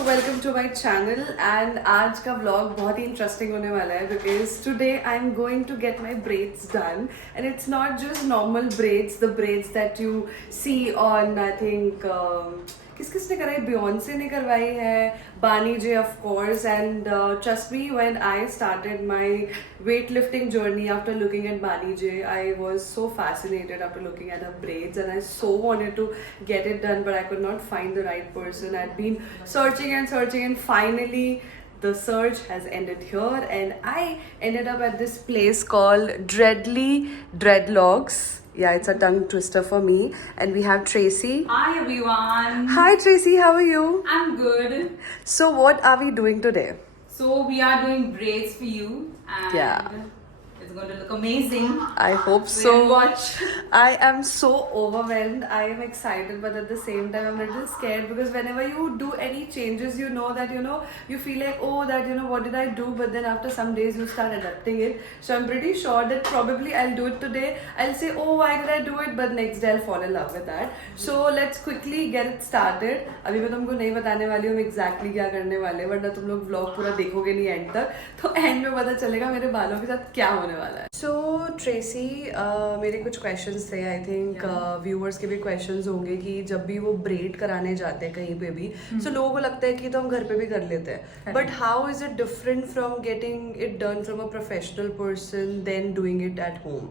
So welcome to my channel and आज का vlog बहुत ही इंटरेस्टिंग होने वाला है because today I am going to get my braids done and it's not just normal braids the braids that you see on I think किसने कराई Beyonce ने करवाई है Bani J of course and trust me when I started my weight lifting journey after looking at Bani J I was so fascinated after looking at her braids and I so wanted to get it done but I could not find the right person. I'd been searching and finally the search has ended here and I ended up at this place called Dreadly Dreadlocks. Yeah, it's a tongue twister for me. And we have Tracy. Hi everyone. Hi Tracy, how are you? I'm good. So what are we doing today? So we are doing braids for you and Yeah. it's going to look amazing. I hope Wait so. and watch. I am so overwhelmed. I am excited, but at the same time, I'm a little scared because whenever you do any changes, you feel like, oh, what did I do? But then after some days, you start adapting it. So I'm pretty sure that probably I'll do it today. I'll say, oh, why did I do it? But next day, I'll fall in love with that. So let's quickly get it started. अभी मैं तुमको नहीं बताने वाली हूँ हम exactly क्या करने वाले हैं, वरना तुम लोग vlog पूरा देखोगे नहीं end तक, तो end में पता चलेगा मेरे बालों के साथ क्या होने वाला है. So Tracy, मेरे कुछ questions थे. I think viewers के भी questions होंगे कि जब भी वो braid कराने जाते हैं कहीं पे भी, so लोगों को लगता है कि तो हम घर पे भी कर लेते हैं. But how is it different from getting it done from a professional person than doing it at home?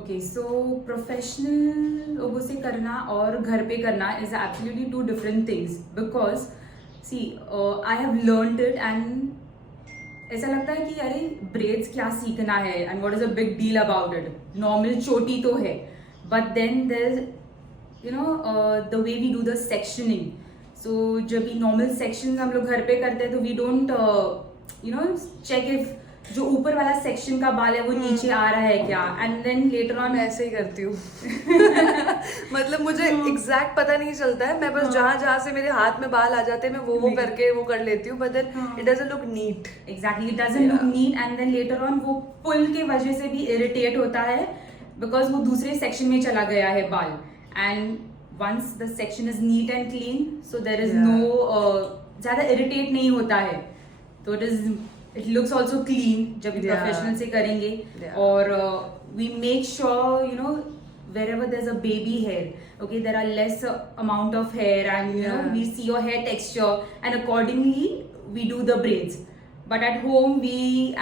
Okay, so professional लोगों से करना और घर पे करना is absolutely two different things because see, I have learned it and ऐसा लगता है कि अरे ब्रेड्स क्या सीखना है and what is a big deal about it. Normal चोटी तो है but then there the way we do the sectioning. So जब भी नॉर्मल सेक्शन हम लोग घर पे करते हैं तो वी डोंट चेक इफ जो ऊपर वाला सेक्शन का बाल है वो नीचे आ रहा है क्या एंड देन लेटर ऑन मैं ऐसे ही करती हूँ. मतलब मुझे एग्जैक्ट पता नहीं चलता है, मैं बस जहाँ से मेरे हाथ में बाल आ जाते हैं मैं वो करके वो कर लेती हूँ, but then it doesn't look neat. Exactly, it doesn't look neat and then later on वो पुल के वजह से भी इरिटेट होता है बिकॉज वो दूसरे सेक्शन में चला गया है बाल. And once the section is neat and clean so there is no ज्यादा इरिटेट नहीं होता है. तो it looks also clean जब प्रोफेशनल से करेंगे. और we make sure wherever there's a baby hair, okay, there are less amount of hair and we see your hair texture and accordingly we do the braids. But at home we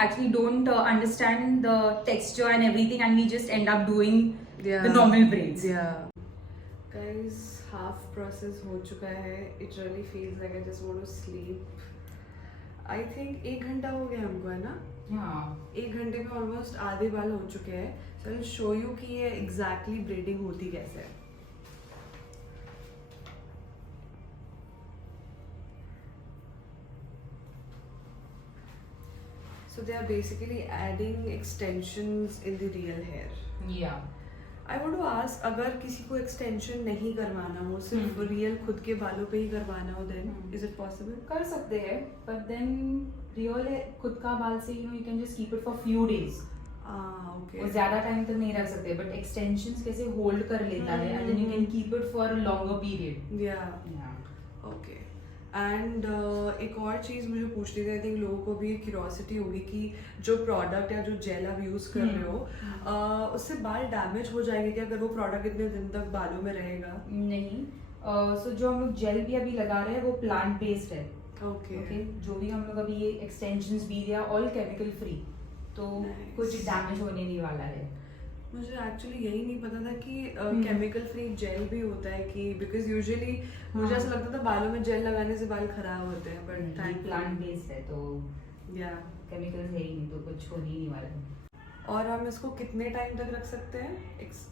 actually don't understand the texture and everything and we just end up doing the normal braids. Guys, half process हो चुका है. It really feels like I just want to sleep. I think 1 घंटा हो गया हमको, है ना? हाँ, 1 घंटे में ऑलमोस्ट आधे बाल हो चुके हैं. So I will show you कि ये एग्जैक्टली ब्रेडिंग होती कैसे है. So they are basically adding extensions in the real hair. या आई वांट टू आस्क, अगर किसी को एक्सटेंशन नहीं करवाना हो, सिर्फ रियल खुद के बालों पे ही करवाना हो, देन इज इट पॉसिबल? कर सकते हैं बट देन रियल खुद का बाल से you can just keep it for few days. Okay. वो ज्यादा टाइम तक नहीं रख सकते बट एक्सटेंशंस कैसे होल्ड कर लेता है and then you can keep it for a longer period. या ओके. एंड एक और चीज़ मुझे पूछनी थी. आई थिंक लोगों को भी क्यूरियोसिटी होगी कि जो प्रोडक्ट या जो जेल आप यूज़ कर रहे हो उससे बाल डैमेज हो जाएंगे क्या अगर वो प्रोडक्ट इतने दिन तक बालों में रहेगा? नहीं. सो जो हम लोग जेल भी अभी लगा रहे हैं वो प्लांट बेस्ड है. ओके. जो भी हम लोग अभी ये एक्सटेंशंस भी दिया ऑल केमिकल फ्री, तो कुछ डैमेज होने नहीं वाला है. मुझे एक्चुअली यही नहीं पता था कि केमिकल फ्री जेल भी होता है कि बिकॉज यूजुअली मुझे ऐसा लगता था बालों में जेल लगाने से बाल खराब होते हैं, बट प्लांट बेस्ड है तो या केमिकल है ही नहीं तो कुछ होने ही नहीं वाला है. और हम इसको कितने टाइम तक रख सकते हैं?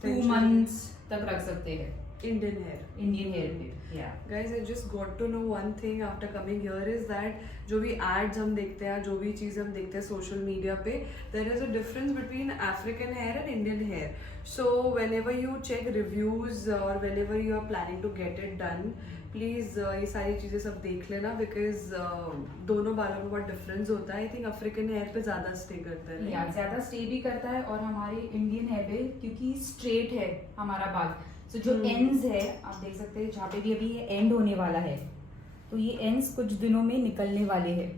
2 months तक रख सकते हैं. इंडियन हेयर पे. Guys, I just got to know one thing after coming here is that जो भी ads हम देखते हैं, जो भी चीज़ हम देखते हैं सोशल मीडिया पे, there is a difference between African hair and Indian hair. So whenever you check reviews or whenever you are planning to get it done, please ये सारी चीज़ें सब देख लेना बिकॉज दोनों बालों में बहुत डिफरेंस होता है. आई थिंक अफ्रीकन हेयर पे ज़्यादा स्टे करता है. या ज़्यादा स्टे भी करता है और हमारे इंडियन हेयर पे क्योंकि स्ट्रेट है हमारा बाल, सो जो एंड्स है आप देख सकते हैं जहाँ पे भी अभी ये एंड होने वाला है तो ये एंड्स कुछ दिनों में निकलने वाले हैं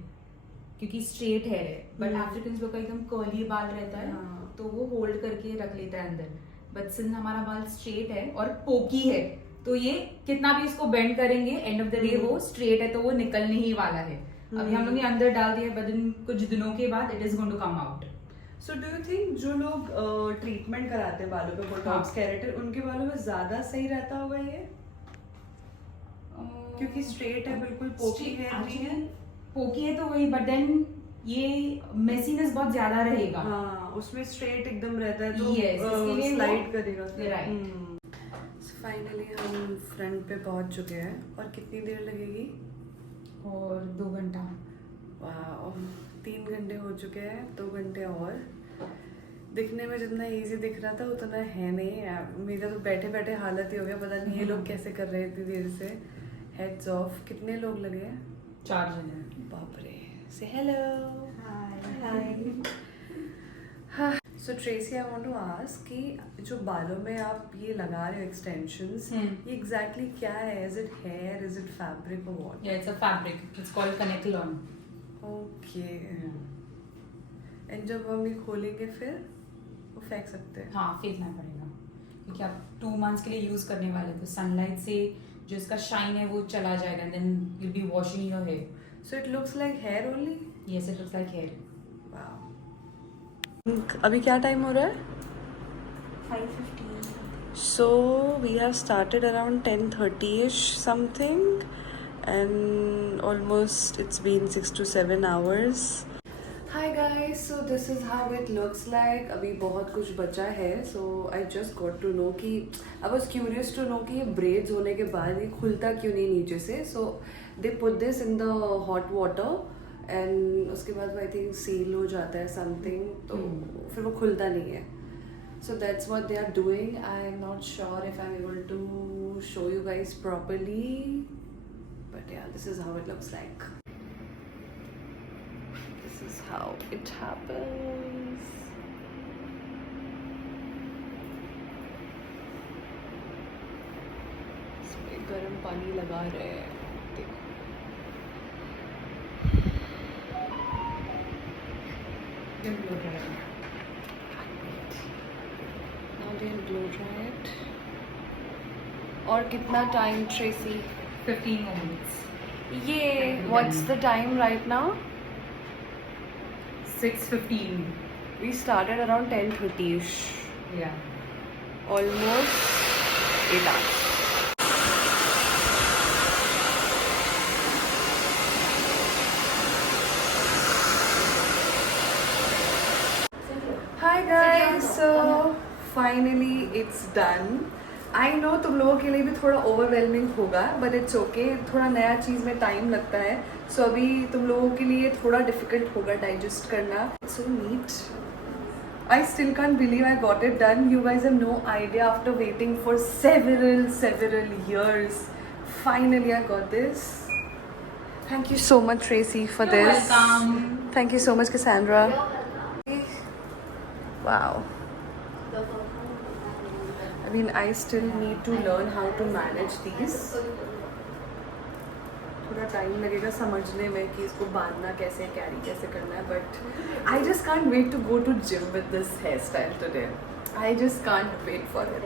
क्योंकि स्ट्रेट हेयर है, बट हम्म। अफ्रीकन लोग का एकदम कर्ली बाल रहता है, हाँ। तो वो होल्ड करके रख लेता है अंदर। बट सिंस हमारा बाल स्ट्रेट है और पोकी है, तो ये कितना भी इसको बेंड करेंगे, एंड ऑफ द डे वो स्ट्रेट है, तो वो निकलने ही वाला है। अभी हम लोग ने अंदर डाल दिया, बट कुछ दिनों के बाद it is going to come out. So do you think जो लोग ट्रीटमेंट कराते हैं बालों पे, बोटॉक्स, हाँ। केराटिन, उनके बालों में ज्यादा सही रहता होगा ये? क्योंकि स्ट्रेट है, बिल्कुल पोकी हेयर नहीं है। पोकी है तो वही, बट देन ये मेसीनेस बहुत ज्यादा रहेगा। हाँ, उसमें स्ट्रेट एकदम रहता है, तो Yes, इसके लिए स्लाइड वो- करेगा। Right. फाइनली हम फ्रंट पे पहुंच चुके हैं, और कितनी देर लगेगी? और 2 घंटा। वाह, 3 घंटे हो चुके हैं, 2 घंटे और। दिखने में जितना इजी दिख रहा था उतना है नहीं यार। मेरा तो बैठे बैठे हालत ही हो गया, पता नहीं ये लोग कैसे कर रहे हैं इतनी देर से। Heads off. कितने लोग लगे हैं? 4 जने। बाप रे। से hello. Hi. So Tracy, I want to ask कि जो बालों में आप ये लगा रहे हो एक्सटेंशंस, ये एग्जैक्टली क्या है? Is it hair, is it fabric और what? Yeah, it's a fabric. It's called Kanekalon. Okay. And जब हम ये खोलेंगे फिर वो फेंक सकते हैं? हाँ, फेंकना पड़ेगा क्योंकि आप 2 months के लिए यूज करने वाले हैं, तो सनलाइट से जो इसका शाइन है वो चला जाएगा, then you'll be washing your hair. So it looks like hair only? Yes, it looks like hair. अभी क्या टाइम हो रहा है? 5:15. So we have started around 10:30ish something, and almost it's been 6 to 7 hours. Hi guys, so this is how it looks like. अभी बहुत कुछ बचा है, so I just got to know कि I was curious to know कि ये braids होने के बाद ये खुलता क्यों नहीं नीचे से. So they put this in the hot water and उसके बाद I think seal हो जाता है something, तो फिर वो खुलता नहीं है. So that's what they are doing. I'm not sure if I'm able to show you guys properly, but yeah, this is how it looks like. This is how it happens. इसमें गर्म पानी लगा रहे हैं, देखो. Now they'll blow dry it. और कितना time Tracy? 15 more minutes. ये what's the time right now? 6:15. We started around 10:30ish. Yeah. Almost 8 hours. Hi guys, so finally it's done. I know तुम लोगों के लिए भी थोड़ा ओवरवेलमिंग होगा, बट इट्स ओके. थोड़ा नया चीज़ में टाइम लगता है, सो अभी तुम लोगों के लिए थोड़ा डिफिकल्ट होगा डाइजेस्ट करना. सो NEET. I still can't believe I got it done. You guys have no idea, after waiting for several years. Finally I got this. Thank you so much Tracy for You're this. welcome. Thank you so much Cassandra. Wow. I mean, I still need to learn how to manage these. थोड़ा time लगेगा समझने में कि इसको बांधना कैसे, carry कैसे करना है, but I just can't wait to go to gym with this hair style today. I just can't wait for it.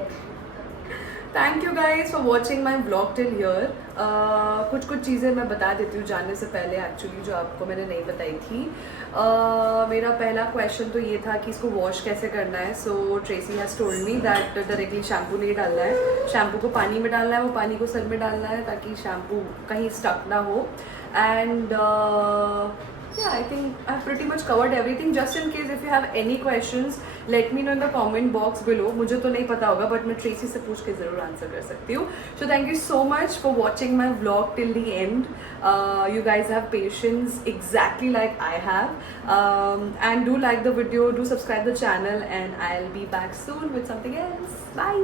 Thank you guys for watching my blog till here. कुछ चीज़ें मैं बता देती हूँ जाने से पहले, एक्चुअली जो आपको मैंने नहीं बताई थी. मेरा पहला क्वेश्चन तो ये था कि इसको वॉश कैसे करना है. So Tracy has told me that directly shampoo नहीं डालना है. शैम्पू को पानी में डालना है, वो पानी को सर में डालना है ताकि शैम्पू कहीं स्टक ना हो. And yeah, I think I've pretty much covered everything. Just in case if you have any questions, let me know in the comment box below. मुझे तो नहीं पता होगा, but मैं ट्रेसी से पूछ के ज़रूर आंसर कर सकती हूँ. So thank you so much for watching my vlog till the end. You guys have patience exactly like I have. And do like the video, do subscribe the channel, and I'll be back soon with something else. Bye.